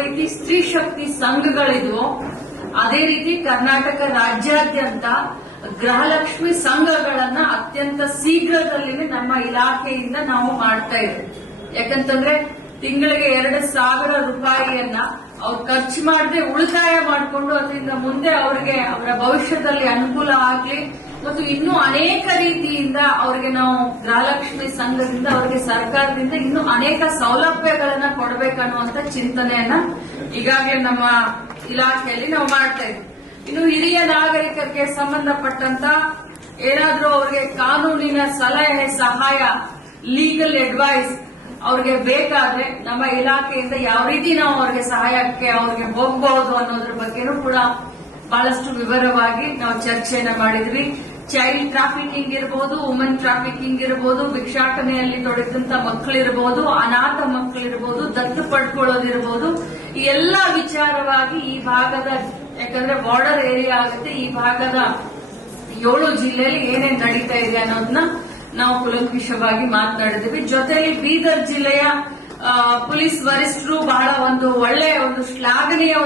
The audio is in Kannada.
ರೀತಿ ಸ್ತ್ರೀ ಶಕ್ತಿ ಸಂಘಗಳಿದ್ವೋ ಅದೇ ರೀತಿ ಕರ್ನಾಟಕ ರಾಜ್ಯಾದ್ಯಂತ ಗೃಹಲಕ್ಷ್ಮಿ ಸಂಘಗಳನ್ನ ಅತ್ಯಂತ ಶೀಘ್ರದಲ್ಲಿ ನಮ್ಮ ಇಲಾಖೆಯಿಂದ ನಾವು ಮಾಡ್ತಾ ಇದ್ದೇವೆ. ಯಾಕಂತಂದ್ರೆ ತಿಂಗಳಿಗೆ 2,000 ರೂಪಾಯಿಯನ್ನ ಅವ್ರು ಖರ್ಚು ಮಾಡದೆ ಉಳಿತಾಯ ಮಾಡಿಕೊಂಡು ಅದರಿಂದ ಮುಂದೆ ಅವರಿಗೆ ಅವರ ಭವಿಷ್ಯದಲ್ಲಿ ಅನುಕೂಲ ಆಗ್ಲಿ ಮತ್ತು ಇನ್ನೂ ಅನೇಕ ರೀತಿಯಿಂದ ಅವರಿಗೆ ನಾವು ಗೃಹಲಕ್ಷ್ಮಿ ಸಂಘದಿಂದ ಅವರಿಗೆ ಸರ್ಕಾರದಿಂದ ಇನ್ನೂ ಅನೇಕ ಸೌಲಭ್ಯಗಳನ್ನ ಕೊಡಬೇಕನ್ನುವಂತ ಚಿಂತನೆಯನ್ನ ಈಗಾಗಲೇ ನಮ್ಮ ಇಲಾಖೆಯಲ್ಲಿ ನಾವು ಮಾಡ್ತಾ ಇದ್ದೀವಿ. ಇನ್ನು ಹಿರಿಯ ನಾಗರಿಕರಿಗೆ ಸಂಬಂಧಪಟ್ಟಂತ ಏನಾದ್ರೂ ಅವರಿಗೆ ಕಾನೂನಿನ ಸಲಹೆ ಸಹಾಯ ಲೀಗಲ್ ಅಡ್ವೈಸ್ ಅವ್ರಿಗೆ ಬೇಕಾದ್ರೆ ನಮ್ಮ ಇಲಾಖೆಯಿಂದ ಯಾವ ರೀತಿ ನಾವು ಅವ್ರಿಗೆ ಸಹಾಯಕ್ಕೆ ಅವ್ರಿಗೆ ಹೋಗಬಹುದು ಅನ್ನೋದ್ರ ಬಗ್ಗೆನೂ ಕೂಡ ಬಹಳಷ್ಟು ವಿವರವಾಗಿ ನಾವು ಚರ್ಚೆಯನ್ನ ಮಾಡಿದ್ವಿ. ಚೈಲ್ಡ್ ಟ್ರಾಫಿಕಿಂಗ್ ಇರಬಹುದು, ವುಮೆನ್ ಟ್ರಾಫಿಕಿಂಗ್ ಇರಬಹುದು, ಭಿಕ್ಷಾಟನೆಯಲ್ಲಿ ತೊಡಗಿದಂತ ಮಕ್ಕಳಿರಬಹುದು, ಅನಾಥ ಮಕ್ಕಳಿರಬಹುದು, ದತ್ತು ಪಡ್ಕೊಳ್ಳೋದಿರಬಹುದು, ಈ ಎಲ್ಲಾ ವಿಚಾರವಾಗಿ ಈ ಭಾಗದ ಯಾಕಂದ್ರೆ ಬಾರ್ಡರ್ ಏರಿಯಾ ಆಗುತ್ತೆ, ಈ ಭಾಗದ 7 ಜಿಲ್ಲೆಯಲ್ಲಿ ಏನೇನ್ ನಡೀತಾ ಇದೆ ಅನ್ನೋದನ್ನ ನಾವು ಕುಲಂಕುಷವಾಗಿ ಮಾತನಾಡಿದ್ವಿ. ಜೊತೆಲಿ ಬೀದರ್ ಜಿಲ್ಲೆಯ ಪೊಲೀಸ್ ವರಿಷ್ಠರು ಬಹಳ ಒಂದು ಒಳ್ಳೆಯ ಒಂದು ಶ್ಲಾಘನೀಯ